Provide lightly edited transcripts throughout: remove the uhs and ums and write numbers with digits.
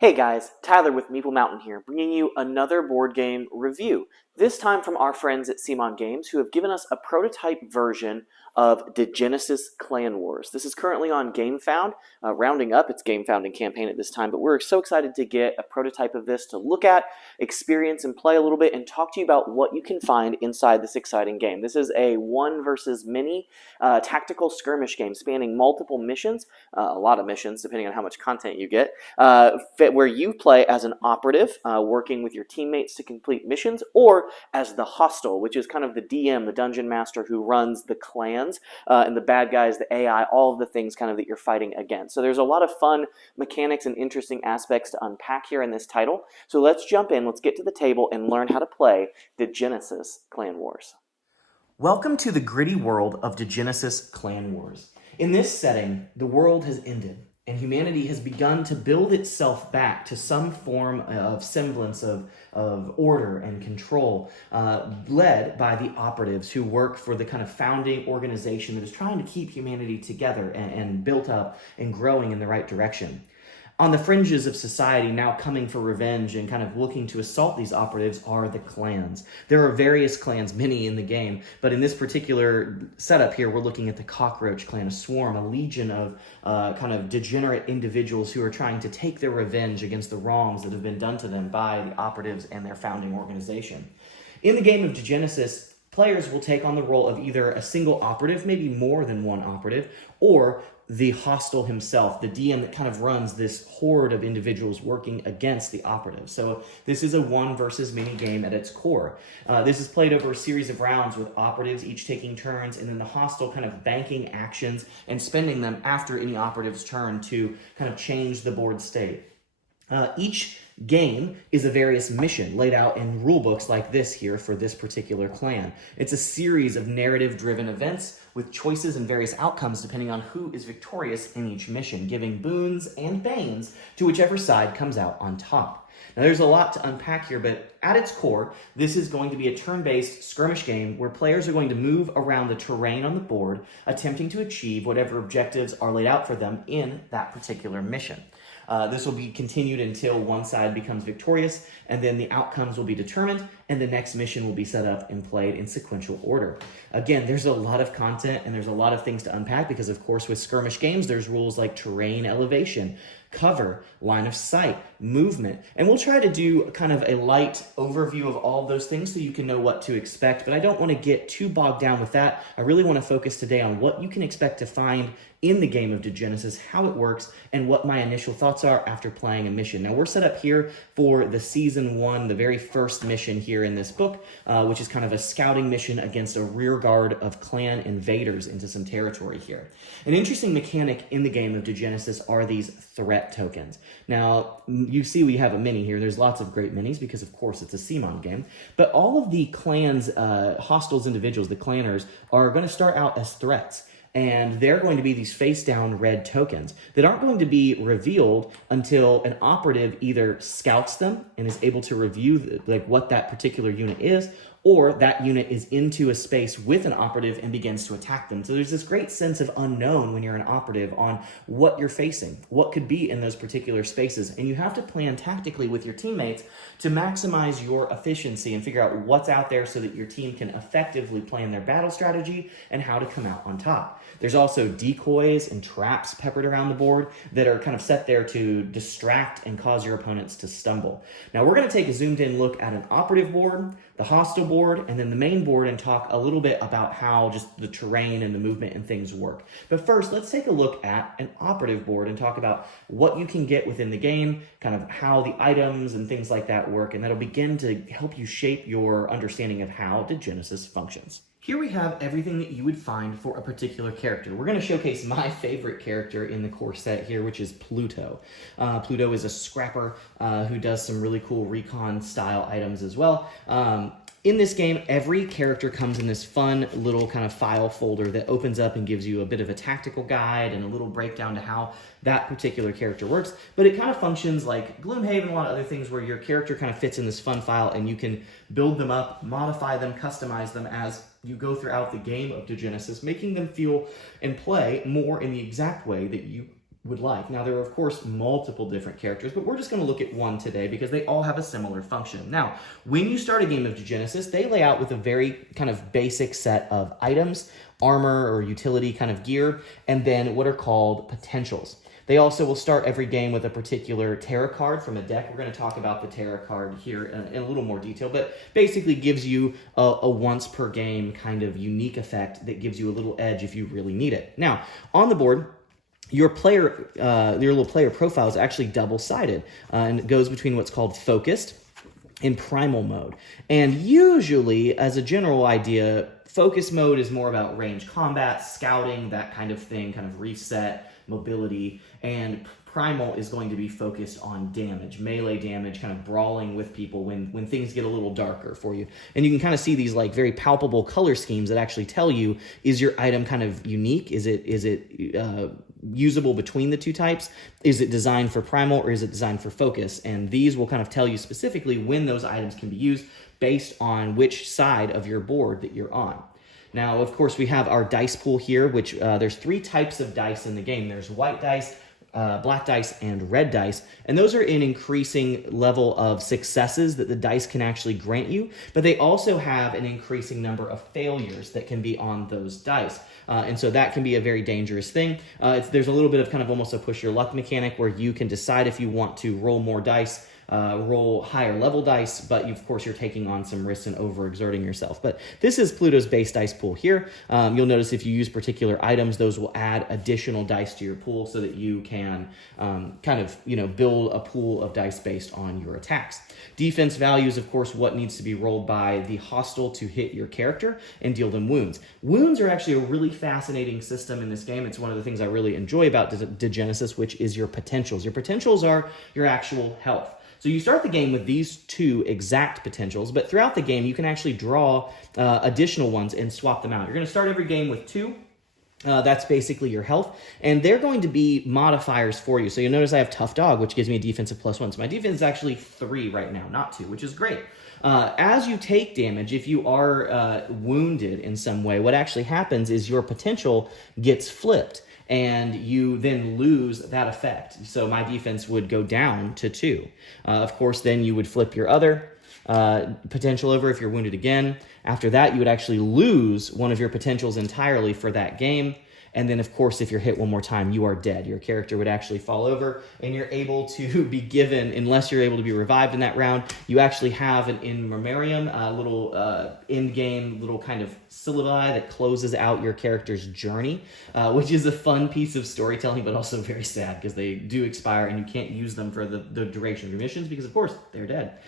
Hey guys, Tyler with Meeple Mountain here, bringing you another board game review. This time from our friends at CMON Games, who have given us a prototype version of Degenesis Clan Wars. This is currently on GameFound, rounding up its game-founding campaign at this time, but we're so excited to get a prototype of this to look at, experience, and play a little bit, and talk to you about what you can find inside this exciting game. This is a one versus many tactical skirmish game spanning multiple missions, a lot of missions depending on how much content you get, where you play as an operative, working with your teammates to complete missions, or as the hostile, which is kind of the DM, the dungeon master who runs the clans, and the bad guys, the AI, all of the things kind of that you're fighting against. So there's a lot of fun mechanics and interesting aspects to unpack here in this title. So let's jump in, let's get to the table and learn how to play Degenesis Clan Wars. Welcome to the gritty world of Degenesis Clan Wars. In this setting, the world has ended, and humanity has begun to build itself back to some form of semblance of order and control, led by the operatives who work for the kind of founding organization that is trying to keep humanity together and built up and growing in the right direction. On the fringes of society, now coming for revenge and kind of looking to assault these operatives, are the clans. There are various clans, many in the game, but in this particular setup here, we're looking at the Cockroach Clan, a swarm, a legion of kind of degenerate individuals who are trying to take their revenge against the wrongs that have been done to them by the operatives and their founding organization. In the game of Degenesis, players will take on the role of either a single operative, maybe more than one operative, or the hostile himself, the DM that kind of runs this horde of individuals working against the operative. So this is a one versus many game at its core. This is played over a series of rounds with operatives each taking turns, and then the hostile kind of banking actions and spending them after any operative's turn to kind of change the board state. Each game is a various mission laid out in rule books like this here for this particular clan. It's a series of narrative-driven events with choices and various outcomes depending on who is victorious in each mission, giving boons and banes to whichever side comes out on top. Now, there's a lot to unpack here, but at its core, this is going to be a turn-based skirmish game where players are going to move around the terrain on the board, attempting to achieve whatever objectives are laid out for them in that particular mission. This will be continued until one side becomes victorious, and then the outcomes will be determined, and the next mission will be set up and played in sequential order. Again, there's a lot of content, and there's a lot of things to unpack because, of course, with skirmish games, there's rules like terrain elevation, cover, line of sight, movement. And we'll try to do kind of a light overview of all of those things so you can know what to expect, but I don't want to get too bogged down with that. I really want to focus today on what you can expect to find in the game of Degenesis, how it works, and what my initial thoughts are after playing a mission. Now, we're set up here for the Season 1, the very first mission here in this book, which is kind of a scouting mission against a rear guard of clan invaders into some territory here. An interesting mechanic in the game of Degenesis are these threat tokens. Now, you see we have a mini here. There's lots of great minis because, of course, it's a CMON game. But all of the clans, hostiles individuals, the clanners, are going to start out as threats. And they're going to be these face-down red tokens that aren't going to be revealed until an operative either scouts them and is able to review what that particular unit is, or that unit is into a space with an operative and begins to attack them. So there's this great sense of unknown when you're an operative on what you're facing, what could be in those particular spaces. And you have to plan tactically with your teammates to maximize your efficiency and figure out what's out there so that your team can effectively plan their battle strategy and how to come out on top. There's also decoys and traps peppered around the board that are kind of set there to distract and cause your opponents to stumble. Now, we're going to take a zoomed-in look at an operative board, the hostile board, and then the main board, and talk a little bit about how just the terrain and the movement and things work. But first, let's take a look at an operative board and talk about what you can get within the game, kind of how the items and things like that work, and that'll begin to help you shape your understanding of how Degenesis functions. Here we have everything that you would find for a particular character. We're going to showcase my favorite character in the core set here, which is Pluto. Pluto is a scrapper who does some really cool recon style items as well. In this game, every character comes in this fun little kind of file folder that opens up and gives you a bit of a tactical guide and a little breakdown to how that particular character works. But it kind of functions like Gloomhaven and a lot of other things where your character kind of fits in this fun file and you can build them up, modify them, customize them as you go throughout the game of Degenesis, making them feel and play more in the exact way that you would like. Now, there are, of course, multiple different characters, but we're just going to look at one today because they all have a similar function. Now, when you start a game of Degenesis, they lay out with a very kind of basic set of items, armor or utility kind of gear, and then what are called potentials. They also will start every game with a particular tarot card from a deck. We're going to talk about the tarot card here in a little more detail, but basically gives you a once per game kind of unique effect that gives you a little edge if you really need it. Now, on the board, your little player profile is actually double-sided, and it goes between what's called focused and primal mode. And usually, as a general idea, focus mode is more about range combat, scouting, that kind of thing, kind of reset, mobility, and primal is going to be focused on damage, melee damage, kind of brawling with people when things get a little darker for you. And you can kind of see these like very palpable color schemes that actually tell you, is your item kind of unique? Is it usable between the two types? Is it designed for primal or is it designed for focus? And these will kind of tell you specifically when those items can be used based on which side of your board that you're on. Now, of course, we have our dice pool here, which there's 3 types of dice in the game. There's white dice, black dice, and red dice. And those are in increasing level of successes that the dice can actually grant you, but they also have an increasing number of failures that can be on those dice. And so that can be a very dangerous thing. There's a little bit of kind of almost a push your luck mechanic where you can decide if you want to roll more dice, roll higher level dice, but of course you're taking on some risks and overexerting yourself. But this is Pluto's base dice pool here. You'll notice if you use particular items, those will add additional dice to your pool so that you can kind of, build a pool of dice based on your attacks. Defense value is, of course, what needs to be rolled by the hostile to hit your character and deal them wounds. Wounds are actually a really fascinating system in this game. It's one of the things I really enjoy about Degenesis, which is your potentials. Your potentials are your actual health. So you start the game with these 2 exact potentials, but throughout the game, you can actually draw additional ones and swap them out. You're going to start every game with 2. That's basically your health, and they're going to be modifiers for you. So you'll notice I have Tough Dog, which gives me a defensive +1. So my defense is actually 3 right now, not 2, which is great. As you take damage, if you are wounded in some way, what actually happens is your potential gets flipped, and you then lose that effect. So my defense would go down to 2. Of course, then you would flip your other potential over if you're wounded again. After that, you would actually lose one of your potentials entirely for that game. And then, of course, if you're hit one more time, you are dead. Your character would actually fall over, and you're able to be given, unless you're able to be revived in that round, you actually have an in memoriam, a little in-game little kind of syllabi that closes out your character's journey, which is a fun piece of storytelling, but also very sad because they do expire, and you can't use them for the duration of your missions because, of course, they're dead.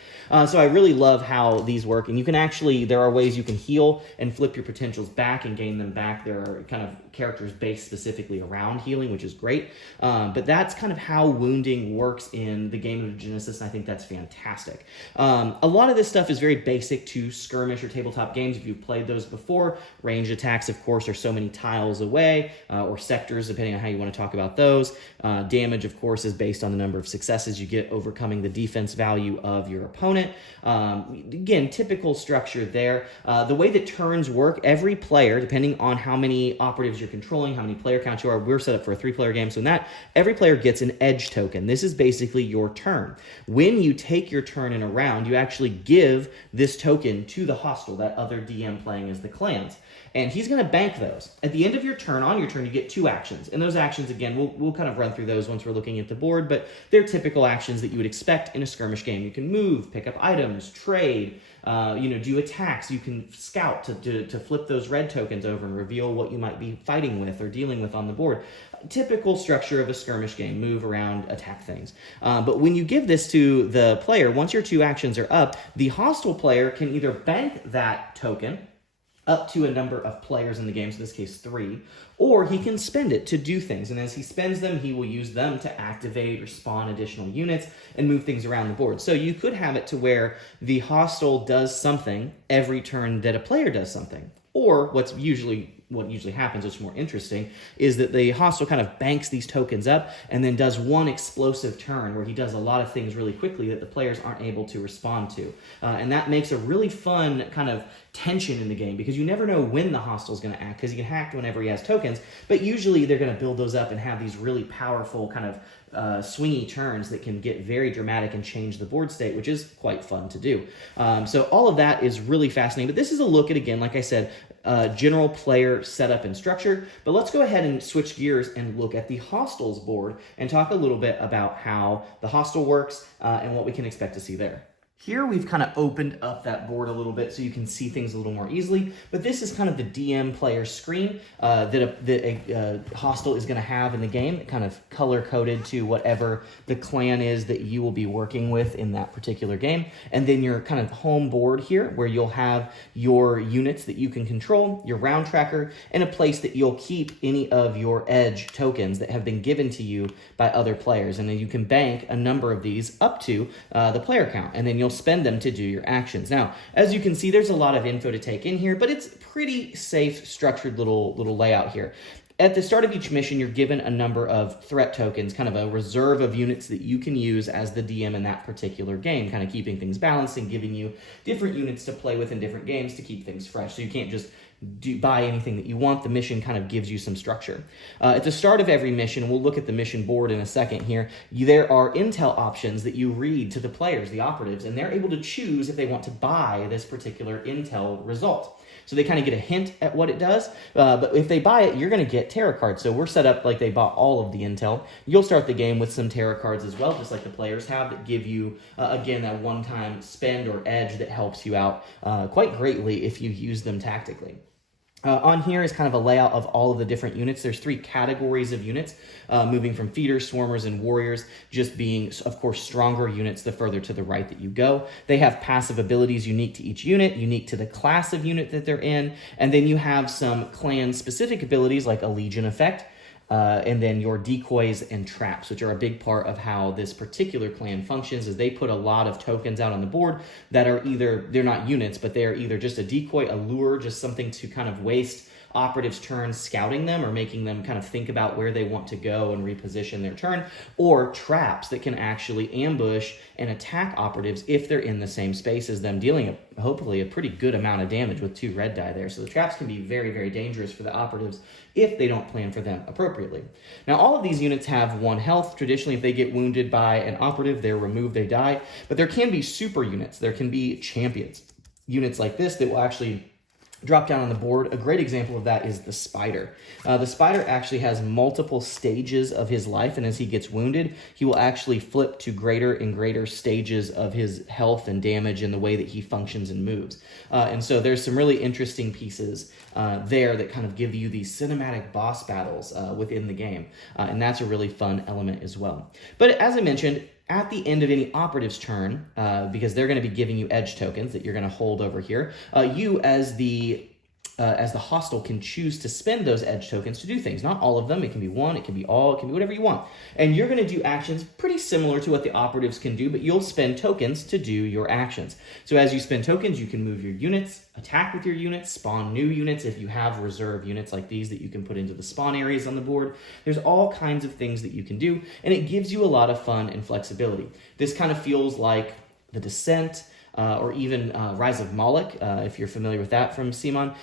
So I really love how these work, and you can actually, there are ways you can heal and flip your potentials back and gain them back. There are kind of characters based specifically around healing, which is great. But that's kind of how wounding works in the game of Degenesis, and I think that's fantastic. A lot of this stuff is very basic to skirmish or tabletop games. If you've played those before, range attacks, of course, are so many tiles away, or sectors, depending on how you want to talk about those. Damage, of course, is based on the number of successes you get overcoming the defense value of your opponent. Again, typical structure there. The way that turns work, every player, depending on how many operatives you're controlling, how many player counts you are, we're set up for a 3-player game, so in that, every player gets an edge token. This is basically your turn. When you take your turn in a round, you actually give this token to the hostile, that other DM playing as the clans. And he's going to bank those. At the end of your turn, on your turn, you get 2 actions. And those actions, again, we'll kind of run through those once we're looking at the board, but they're typical actions that you would expect in a skirmish game. You can move, pick up items, trade, do attacks. You can scout to flip those red tokens over and reveal what you might be fighting with or dealing with on the board. Typical structure of a skirmish game, move around, attack things. But when you give this to the player, once your 2 actions are up, the hostile player can either bank that token up to a number of players in the game, so in this case 3, or he can spend it to do things. And as he spends them, he will use them to activate or spawn additional units and move things around the board. So you could have it to where the hostile does something every turn that a player does something. Or what usually happens, which is more interesting, is that the hostile kind of banks these tokens up and then does one explosive turn where he does a lot of things really quickly that the players aren't able to respond to. And that makes a really fun kind of tension in the game because you never know when the hostile is going to act because he can act whenever he has tokens, but usually they're going to build those up and have these really powerful kind of swingy turns that can get very dramatic and change the board state, which is quite fun to do. So all of that is really fascinating, but this is a look at, again, like I said, general player setup and structure. But let's go ahead and switch gears and look at the hostiles board and talk a little bit about how the hostile works and what we can expect to see there. Here we've kind of opened up that board a little bit so you can see things a little more easily, but this is kind of the DM player screen that a hostile is going to have in the game, kind of color-coded to whatever the clan is that you will be working with in that particular game. And then your kind of home board here where you'll have your units that you can control, your round tracker, and a place that you'll keep any of your edge tokens that have been given to you by other players. And then you can bank a number of these up to the player count, and then you'll spend them to do your actions. Now, as you can see, there's a lot of info to take in here, but it's pretty safe, structured little layout here. At the start of each mission, you're given a number of threat tokens, kind of a reserve of units that you can use as the DM in that particular game, kind of keeping things balanced and giving you different units to play with in different games to keep things fresh. So you can't just buy anything that you want. The mission kind of gives you some structure. At the start of every mission, we'll look at the mission board in a second here, there are intel options that you read to the players, the operatives, and they're able to choose if they want to buy this particular intel result. So they kind of get a hint at what it does, but if they buy it, you're going to get tarot cards. So we're set up like they bought all of the intel. You'll start the game with some tarot cards as well, just like the players have, that give you, again, that one-time spend or edge that helps you out quite greatly if you use them tactically. On here is kind of a layout of all of the different units. There's 3 categories of units, moving from feeders, swarmers, and warriors, just being, of course, stronger units the further to the right that you go. They have passive abilities unique to each unit, unique to the class of unit that they're in, and then you have some clan-specific abilities like a Legion effect, and then your decoys and traps, which are a big part of how this particular clan functions, is they put a lot of tokens out on the board that are either, they're not units, but they're either just a decoy, a lure, just something to kind of waste operatives' turns scouting them or making them kind of think about where they want to go and reposition their turn, or traps that can actually ambush and attack operatives if they're in the same space as them, dealing hopefully a pretty good amount of damage with 2 red die there. So the traps can be very, very dangerous for the operatives if they don't plan for them appropriately. Now, all of these units have 1 health. Traditionally, if they get wounded by an operative, they're removed, they die. But there can be super units. There can be champions. Units like this that will actually drop down on the board. A great example of that is the spider. The spider actually has multiple stages of his life, and as he gets wounded, he will actually flip to greater and greater stages of his health and damage in the way that he functions and moves. And so there's some really interesting pieces there that kind of give you these cinematic boss battles within the game. And that's a really fun element as well. But as I mentioned, at the end of any operative's turn, because they're going to be giving you edge tokens that you're going to hold over here, you as the hostile can choose to spend those edge tokens to do things. Not all of them. It can be 1, it can be all, it can be whatever you want. And you're going to do actions pretty similar to what the operatives can do, but you'll spend tokens to do your actions. So as you spend tokens, you can move your units, attack with your units, spawn new units if you have reserve units like these that you can put into the spawn areas on the board. There's all kinds of things that you can do, and it gives you a lot of fun and flexibility. This kind of feels like The Descent, or even Rise of Moloch, if you're familiar with that from CMON,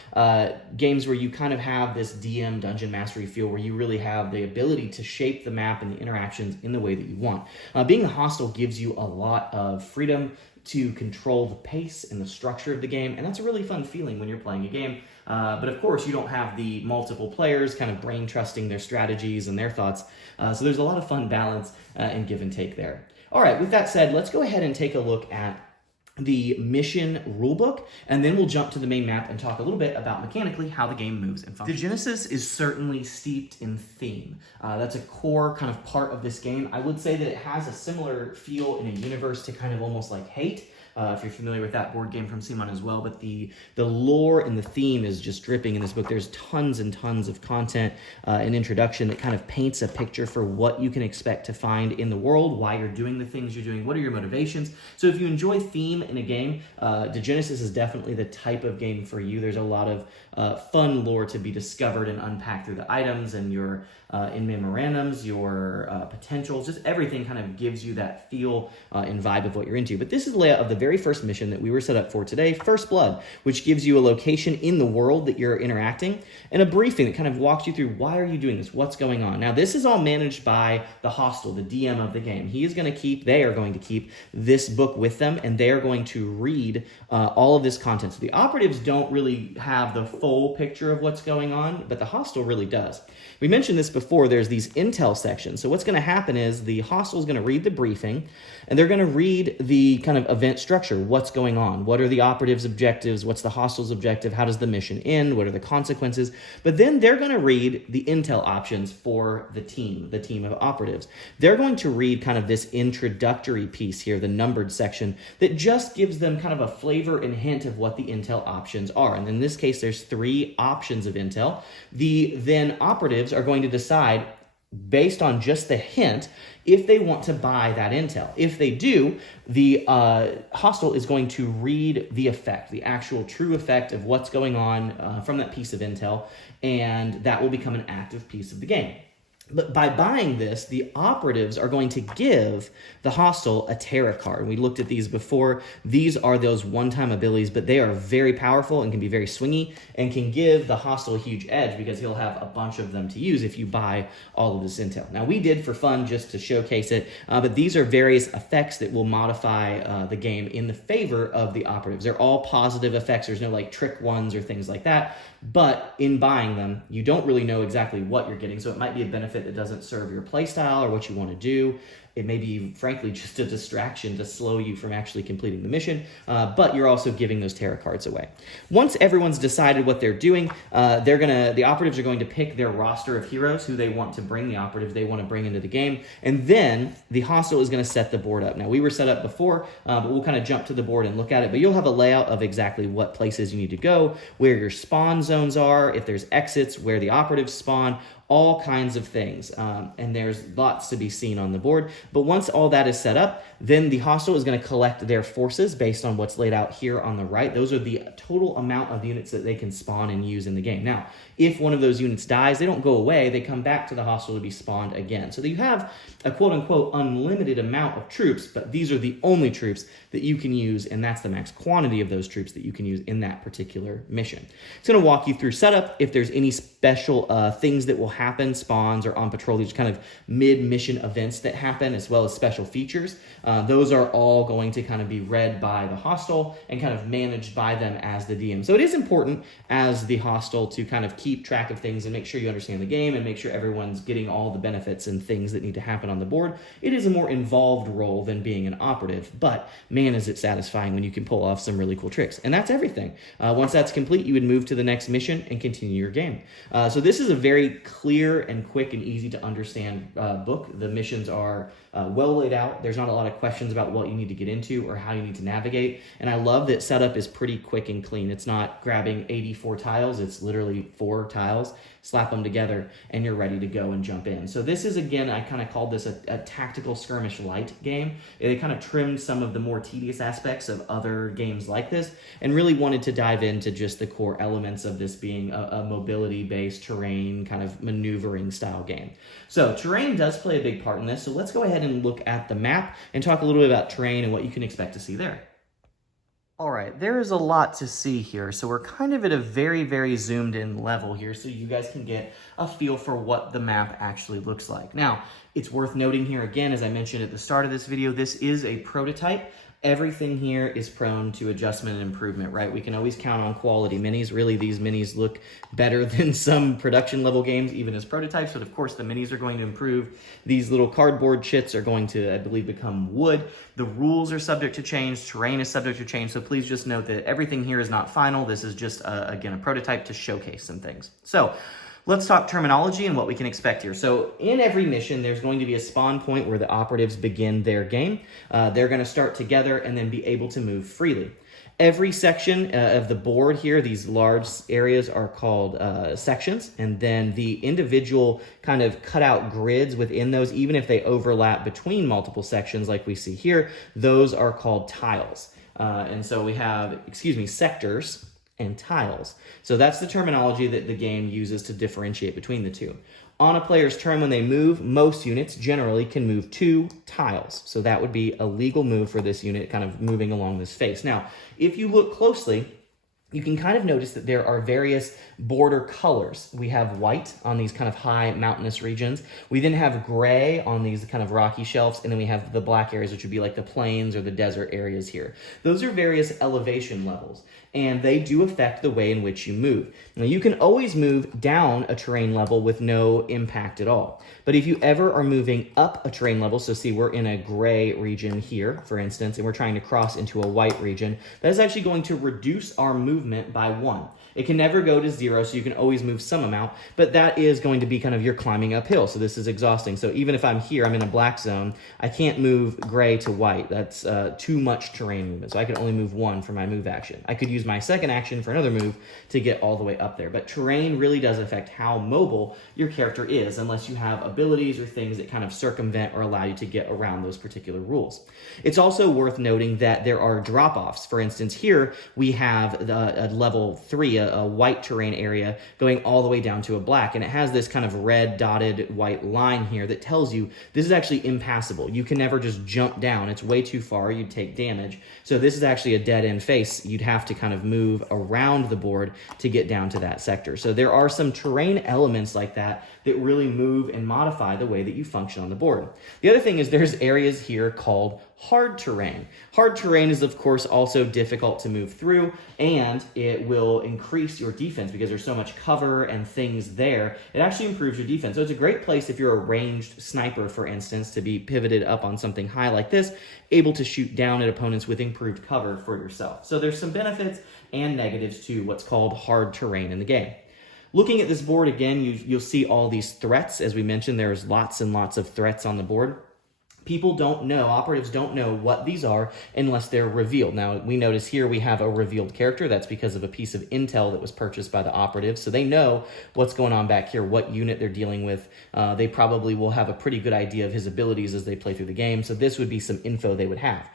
games where you kind of have this DM dungeon mastery feel where you really have the ability to shape the map and the interactions in the way that you want. Being a hostile gives you a lot of freedom to control the pace and the structure of the game, and that's a really fun feeling when you're playing a game. But of course, you don't have the multiple players kind of brain trusting their strategies and their thoughts, so there's a lot of fun balance and give and take there. All right, with that said, let's go ahead and take a look at the mission rulebook, and then we'll jump to the main map and talk a little bit about mechanically how the game moves and functions. Degenesis is certainly steeped in theme. That's a core kind of part of this game. I would say that it has a similar feel in a universe to kind of almost like Hate, if you're familiar with that board game from CMON as well, but the lore and the theme is just dripping in this book. There's tons and tons of content and introduction that kind of paints a picture for what you can expect to find in the world, why you're doing the things you're doing, what are your motivations. So if you enjoy theme in a game, Degenesis is definitely the type of game for you. There's a lot of fun lore to be discovered and unpacked through the items and your in memorandums, your potentials, just everything kind of gives you that feel and vibe of what you're into. But this is the layout of the very first mission that we were set up for today, First Blood, which gives you a location in the world that you're interacting and a briefing that kind of walks you through why are you doing this, what's going on. Now, this is all managed by the hostel, the DM of the game. They are going to keep this book with them, and they are going to read all of this content. So the operatives don't really have the full picture of what's going on, but the hostel really does. We mentioned this before, there's these intel sections. So what's going to happen is the hostel is going to read the briefing, and they're going to read the kind of event structure. What's going on? What are the operatives' objectives? What's the hostel's objective? How does the mission end? What are the consequences? But then they're going to read the intel options for the team of operatives. They're going to read kind of this introductory piece here, the numbered section, that just gives them kind of a flavor and hint of what the intel options are. And in this case, there's 3 options of intel. The then operatives are going to decide, based on just the hint, if they want to buy that intel. If they do, the hostel is going to read the effect, the actual true effect of what's going on from that piece of intel, and that will become an active piece of the game. But by buying this, the operatives are going to give the hostel a Terra card. We looked at these before. These are those one-time abilities, but they are very powerful and can be very swingy and can give the hostel a huge edge because he'll have a bunch of them to use if you buy all of this intel. Now, we did for fun just to showcase it, but these are various effects that will modify the game in the favor of the operatives. They're all positive effects. There's no like trick ones or things like that. But in buying them, you don't really know exactly what you're getting. So it might be a benefit that doesn't serve your playstyle or what you want to do. It may be, frankly, just a distraction to slow you from actually completing the mission, but you're also giving those Terra cards away. Once everyone's decided what they're doing, the operatives are going to pick their roster of heroes who they want to bring, the operatives they want to bring into the game, and then the hostel is going to set the board up. Now, we were set up before, but we'll kind of jump to the board and look at it, but you'll have a layout of exactly what places you need to go, where your spawn zones are, if there's exits, where the operatives spawn, all kinds of things, and there's lots to be seen on the board. But once all that is set up, then the hostel is going to collect their forces based on what's laid out here on the right. Those are the total amount of units that they can spawn and use in the game. Now, if one of those units dies, they don't go away. They come back to the hostel to be spawned again. So that you have a quote-unquote unlimited amount of troops, but these are the only troops that you can use, and that's the max quantity of those troops that you can use in that particular mission. It's going to walk you through setup, if there's any special things that will happen, spawns or on patrol, these kind of mid-mission events that happen, as well as special features. Those are all going to kind of be read by the hostel and kind of managed by them as the DM. So it is important as the hostel to kind of keep track of things and make sure you understand the game and make sure everyone's getting all the benefits and things that need to happen on the board. It is a more involved role than being an operative, but man, is it satisfying when you can pull off some really cool tricks. And that's everything. Once that's complete, you would move to the next mission and continue your game. So this is a very clear and quick and easy to understand book. The missions are well laid out. There's not a lot of questions about what you need to get into or how you need to navigate. And I love that setup is pretty quick and clean. It's not grabbing 84 tiles. It's literally 4 tiles, slap them together, and you're ready to go and jump in. So this is, again, I kind of called this a tactical skirmish light game. They kind of trimmed some of the more tedious aspects of other games like this and really wanted to dive into just the core elements of this being a mobility-based terrain kind of maneuvering style game. So terrain does play a big part in this. So let's go ahead and look at the map and talk a little bit about terrain and what you can expect to see there. All right, there is a lot to see here. So we're kind of at a very, very zoomed in level here so you guys can get a feel for what the map actually looks like. Now, it's worth noting here again, as I mentioned at the start of this video, this is a prototype. Everything here is prone to adjustment and improvement, right? We can always count on quality minis. Really, these minis look better than some production level games, even as prototypes, but of course the minis are going to improve. These little cardboard chits are going to, I believe, become wood. The rules are subject to change, terrain is subject to change, so please just note that everything here is not final. This is just, again, a prototype to showcase some things. So, let's talk terminology and what we can expect here. So in every mission, there's going to be a spawn point where the operatives begin their game. They're going to start together and then be able to move freely. Every section of the board here, these large areas are called sections, and then the individual kind of cutout grids within those, even if they overlap between multiple sections like we see here, those are called tiles. And so we have, sectors. and tiles. So that's the terminology that the game uses to differentiate between the two. On a player's turn, when they move, most units generally can move 2 tiles. So that would be a legal move for this unit, kind of moving along this face. Now, if you look closely, you can kind of notice that there are various border colors. We have white on these kind of high mountainous regions. We then have gray on these kind of rocky shelves, and then we have the black areas, which would be like the plains or the desert areas here. Those are various elevation levels, and they do affect the way in which you move. Now, you can always move down a terrain level with no impact at all. But if you ever are moving up a terrain level, so see we're in a gray region here, for instance, and we're trying to cross into a white region, that is actually going to reduce our movement by 1. It can never go to 0, so you can always move some amount, but that is going to be kind of you're climbing uphill, so this is exhausting. So even if I'm here, I'm in a black zone, I can't move gray to white. That's too much terrain movement, so I can only move 1 for my move action. I could use my second action for another move to get all the way up there, but terrain really does affect how mobile your character is, unless you have abilities or things that kind of circumvent or allow you to get around those particular rules. It's also worth noting that there are drop-offs. For instance, here we have a level 3, a white terrain area going all the way down to a black, and it has this kind of red dotted white line here that tells you this is actually impassable. You can never just jump down. It's way too far. You'd take damage. So this is actually a dead-end face. You'd have to kind of move around the board to get down to that sector. So there are some terrain elements like that that really move and modify the way that you function on the board. The other thing is there's areas here called hard terrain. Hard terrain is, of course, also difficult to move through, and it will increase your defense because there's so much cover and things there. It actually improves your defense. So it's a great place if you're a ranged sniper, for instance, to be pivoted up on something high like this, able to shoot down at opponents with improved cover for yourself. So there's some benefits and negatives to what's called hard terrain in the game. Looking at this board again, you'll see all these threats. As we mentioned, there's lots and lots of threats on the board. People don't know, operatives don't know what these are unless they're revealed. Now, we notice here we have a revealed character. That's because of a piece of intel that was purchased by the operative. So they know what's going on back here, what unit they're dealing with. They probably will have a pretty good idea of his abilities as they play through the game. So this would be some info they would have.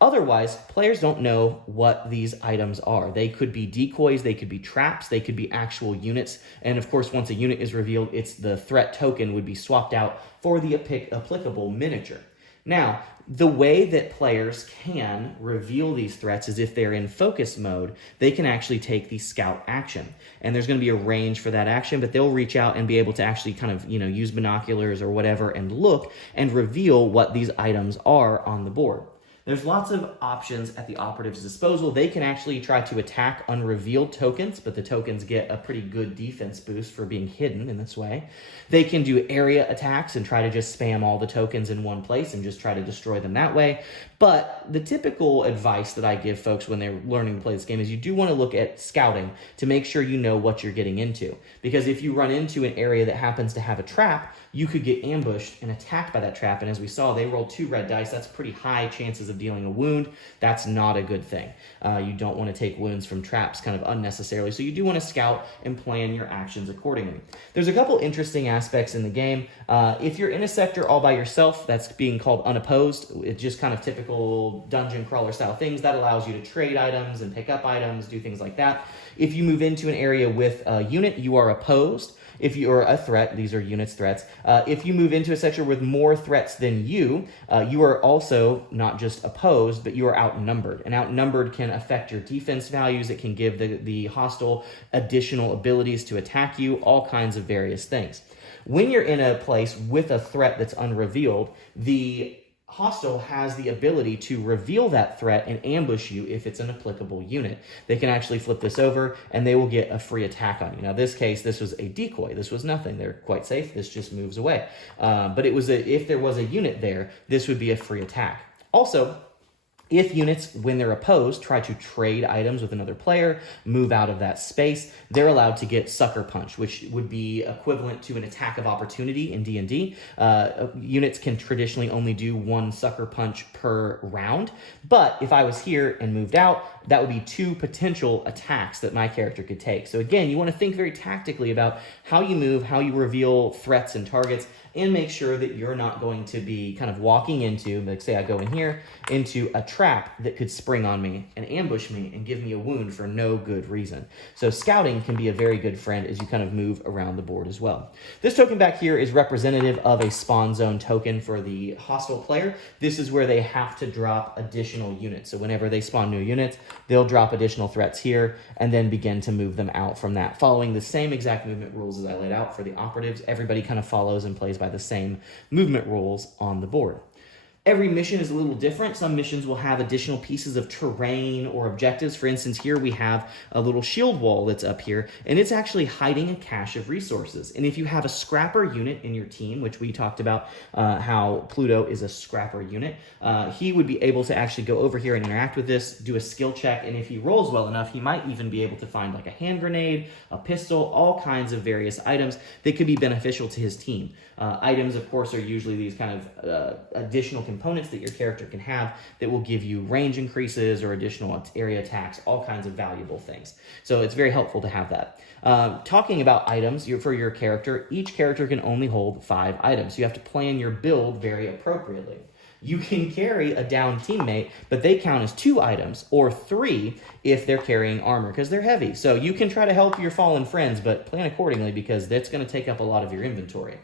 Otherwise, players don't know what these items are. They could be decoys, they could be traps, they could be actual units. And of course, once a unit is revealed, it's the threat token would be swapped out for the applicable miniature. Now, the way that players can reveal these threats is if they're in focus mode, they can actually take the scout action. And there's going to be a range for that action, but they'll reach out and be able to actually kind of, use binoculars or whatever and look and reveal what these items are on the board. There's lots of options at the operative's disposal. They can actually try to attack unrevealed tokens, but the tokens get a pretty good defense boost for being hidden in this way. They can do area attacks and try to just spam all the tokens in one place and just try to destroy them that way. But the typical advice that I give folks when they're learning to play this game is you do want to look at scouting to make sure you know what you're getting into. Because if you run into an area that happens to have a trap, you could get ambushed and attacked by that trap. And as we saw, they rolled 2 red dice. That's pretty high chances of dealing a wound. That's not a good thing. You don't want to take wounds from traps kind of unnecessarily. So you do want to scout and plan your actions accordingly. There's a couple interesting aspects in the game. If you're in a sector all by yourself, that's being called unopposed. It's just kind of typical dungeon crawler style things. That allows you to trade items and pick up items, do things like that. If you move into an area with a unit, you are opposed. If you are a threat, these are units threats. If you move into a sector with more threats than you are also not just opposed, but you are outnumbered. And outnumbered can affect your defense values. It can give the hostile additional abilities to attack you, all kinds of various things. When you're in a place with a threat that's unrevealed, the hostile has the ability to reveal that threat and ambush you if it's an applicable unit. They can actually flip this over and they will get a free attack on you. Now, this case, this was a decoy. This was nothing. They're quite safe. This just moves away. But if there was a unit there, this would be a free attack. Also, if units, when they're opposed, try to trade items with another player, move out of that space, they're allowed to get Sucker Punch, which would be equivalent to an attack of opportunity in D&D. Units can traditionally only do 1 Sucker Punch per round, but if I was here and moved out, that would be 2 potential attacks that my character could take. So again, you want to think very tactically about how you move, how you reveal threats and targets, and make sure that you're not going to be kind of walking into, like say I go in here, into a trap that could spring on me and ambush me and give me a wound for no good reason. So scouting can be a very good friend as you kind of move around the board as well. This token back here is representative of a spawn zone token for the hostile player. This is where they have to drop additional units. So whenever they spawn new units, they'll drop additional threats here and then begin to move them out from that, following the same exact movement rules as I laid out for the operatives. Everybody kind of follows and plays by the same movement rules on the board. Every mission is a little different. Some missions will have additional pieces of terrain or objectives. For instance, here we have a little shield wall that's up here, and it's actually hiding a cache of resources. And if you have a scrapper unit in your team, which we talked about how Pluto is a scrapper unit, he would be able to actually go over here and interact with this, do a skill check, and if he rolls well enough, he might even be able to find like a hand grenade, a pistol, all kinds of various items that could be beneficial to his team. Items, of course, are usually these kind of additional components that your character can have that will give you range increases or additional area attacks, all kinds of valuable things. So it's very helpful to have that. Talking about items for your character, each character can only hold 5 items. So you have to plan your build very appropriately. You can carry a down teammate, but they count as 2 items, or 3 if they're carrying armor, because they're heavy. So you can try to help your fallen friends, but plan accordingly because that's going to take up a lot of your inventory.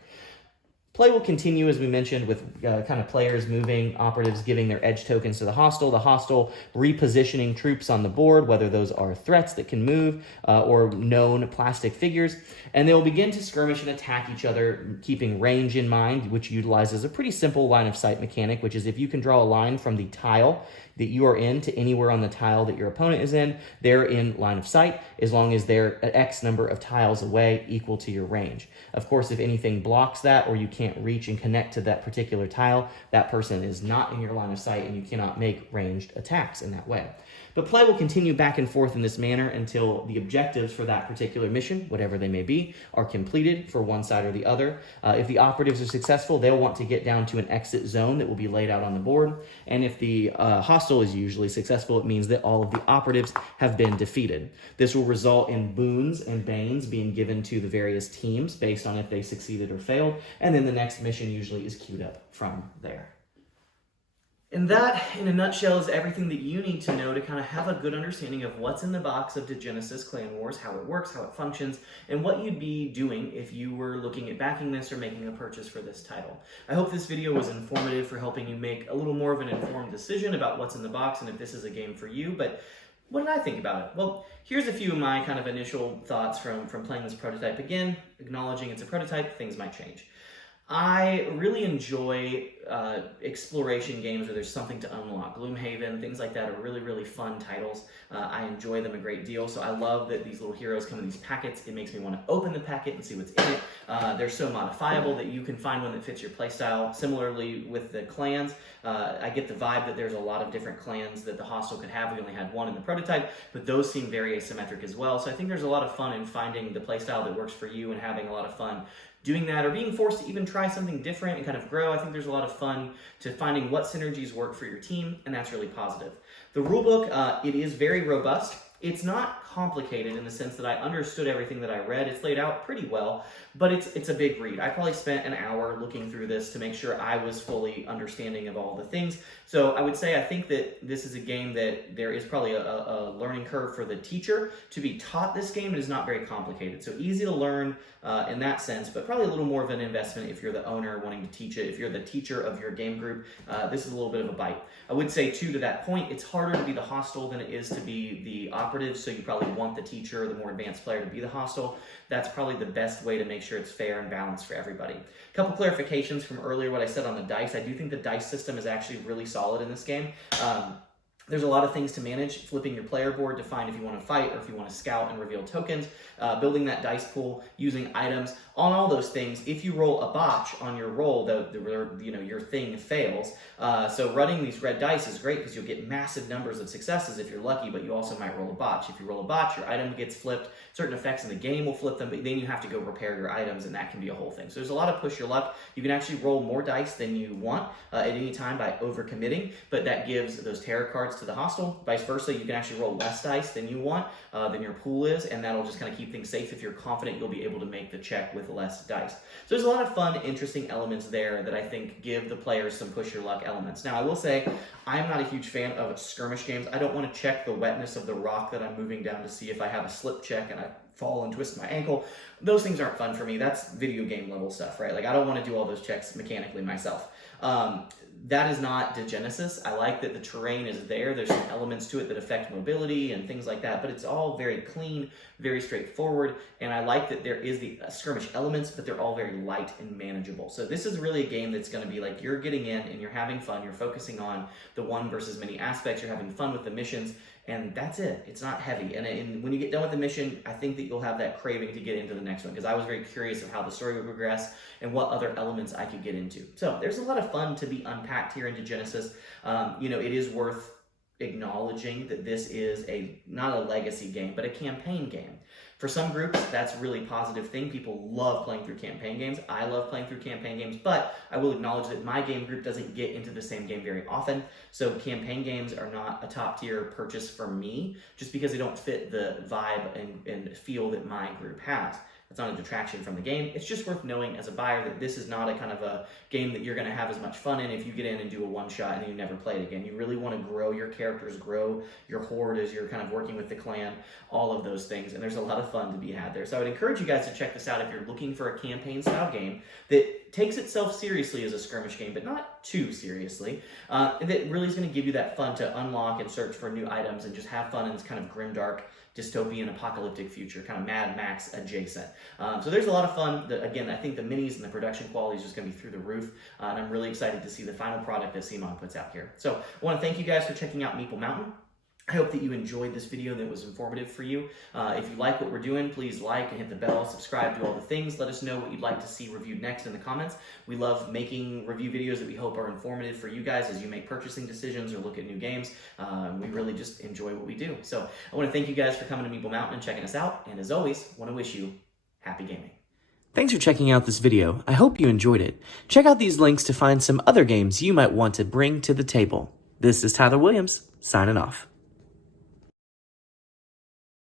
Play will continue, as we mentioned, with kind of players moving, operatives giving their edge tokens to the hostile repositioning troops on the board, whether those are threats that can move or known plastic figures, and they will begin to skirmish and attack each other, keeping range in mind, which utilizes a pretty simple line of sight mechanic, which is if you can draw a line from the tile that you are in to anywhere on the tile that your opponent is in, they're in line of sight, as long as they're X number of tiles away equal to your range. Of course, if anything blocks that or you can't reach and connect to that particular tile, that person is not in your line of sight and you cannot make ranged attacks in that way. But play will continue back and forth in this manner until the objectives for that particular mission, whatever they may be, are completed for one side or the other. If the operatives are successful, they'll want to get down to an exit zone that will be laid out on the board. And if the hostile is usually successful, it means that all of the operatives have been defeated. This will result in boons and banes being given to the various teams based on if they succeeded or failed. And then the next mission usually is queued up from there. And that, in a nutshell, is everything that you need to know to kind of have a good understanding of what's in the box of Degenesis Clan Wars, how it works, how it functions, and what you'd be doing if you were looking at backing this or making a purchase for this title. I hope this video was informative for helping you make a little more of an informed decision about what's in the box and if this is a game for you, but what did I think about it? Well, here's a few of my kind of initial thoughts from playing this prototype. Again, acknowledging it's a prototype, things might change. I really enjoy exploration games where there's something to unlock. Gloomhaven, things like that are really, really fun titles. I enjoy them a great deal, so I love that these little heroes come in these packets. It makes me want to open the packet and see what's in it. They're so modifiable that you can find one that fits your playstyle. Similarly with the clans, I get the vibe that there's a lot of different clans that the hostile could have. We only had one in the prototype, but those seem very asymmetric as well. So I think there's a lot of fun in finding the playstyle that works for you and having a lot of fun doing that, or being forced to even try something different and kind of grow. I think there's a lot of fun to finding what synergies work for your team, and that's really positive. The rulebook, it is very robust. It's not complicated in the sense that I understood everything that I read. It's laid out pretty well, but it's a big read. I probably spent an hour looking through this to make sure I was fully understanding of all the things. So I would say I think that this is a game that there is probably a learning curve for the teacher to be taught this game. It is not very complicated, so easy to learn in that sense, but probably a little more of an investment if you're the owner wanting to teach it. If you're the teacher of your game group, this is a little bit of a bite. I would say too, to that point, it's harder to be the hostile than it is to be the operative, so you probably want the teacher, the more advanced player, to be the hostile. That's probably the best way to make sure it's fair and balanced for everybody. A couple clarifications from earlier what I said on the dice. I do think the dice system is actually really solid in this game. There's a lot of things to manage, flipping your player board to find if you want to fight or if you want to scout and reveal tokens, building that dice pool, using items, on all those things. If you roll a botch on your roll, your thing fails. So running these red dice is great because you'll get massive numbers of successes if you're lucky, but you also might roll a botch. If you roll a botch, your item gets flipped. Certain effects in the game will flip them, but then you have to go repair your items, and that can be a whole thing. So there's a lot of push your luck. You can actually roll more dice than you want at any time by overcommitting, but that gives those tarot cards to the hostile. Vice versa, you can actually roll less dice than you want, than your pool is, and that'll just kind of keep things safe. If you're confident you'll be able to make the check with less dice. So there's a lot of fun, interesting elements there that I think give the players some push your luck elements. Now, I will say, I'm not a huge fan of skirmish games. I don't want to check the wetness of the rock that I'm moving down to see if I have a slip check and I fall and twist my ankle. Those things aren't fun for me. That's video game level stuff, right? Like, I don't want to do all those checks mechanically myself. That is not Degenesis. I like that the terrain is there. There's some elements to it that affect mobility and things like that, but it's all very clean, very straightforward, and I like that there is the skirmish elements, but they're all very light and manageable. So this is really a game that's going to be like you're getting in and you're having fun. You're focusing on the one versus many aspects. You're having fun with the missions, and that's it. It's not heavy. And when you get done with the mission, I think that you'll have that craving to get into the next one, because I was very curious of how the story would progress and what other elements I could get into. So there's a lot of fun to be unpacked here in Degenesis. It is worth acknowledging that this is not a legacy game, but a campaign game. For some groups, that's a really positive thing. People love playing through campaign games. I love playing through campaign games, but I will acknowledge that my game group doesn't get into the same game very often. So campaign games are not a top tier purchase for me, just because they don't fit the vibe and feel that my group has. It's not a detraction from the game. It's just worth knowing as a buyer that this is not a kind of a game that you're going to have as much fun in if you get in and do a one-shot and then you never play it again. You really want to grow your characters, grow your horde as you're kind of working with the clan, all of those things, and there's a lot of fun to be had there. So I would encourage you guys to check this out if you're looking for a campaign-style game that takes itself seriously as a skirmish game, but not too seriously, and that really is going to give you that fun to unlock and search for new items and just have fun in this kind of grimdark, dystopian, apocalyptic future, kind of Mad Max adjacent. So there's a lot of fun. Again, I think the minis and the production quality is just going to be through the roof, and I'm really excited to see the final product that CMON puts out here. So I want to thank you guys for checking out Meeple Mountain. I hope that you enjoyed this video, that was informative for you. If you like what we're doing, please like and hit the bell, subscribe, do all the things. Let us know what you'd like to see reviewed next in the comments. We love making review videos that we hope are informative for you guys as you make purchasing decisions or look at new games. We really just enjoy what we do. So I want to thank you guys for coming to Meeple Mountain and checking us out. And as always, I want to wish you happy gaming. Thanks for checking out this video. I hope you enjoyed it. Check out these links to find some other games you might want to bring to the table. This is Tyler Williams, signing off.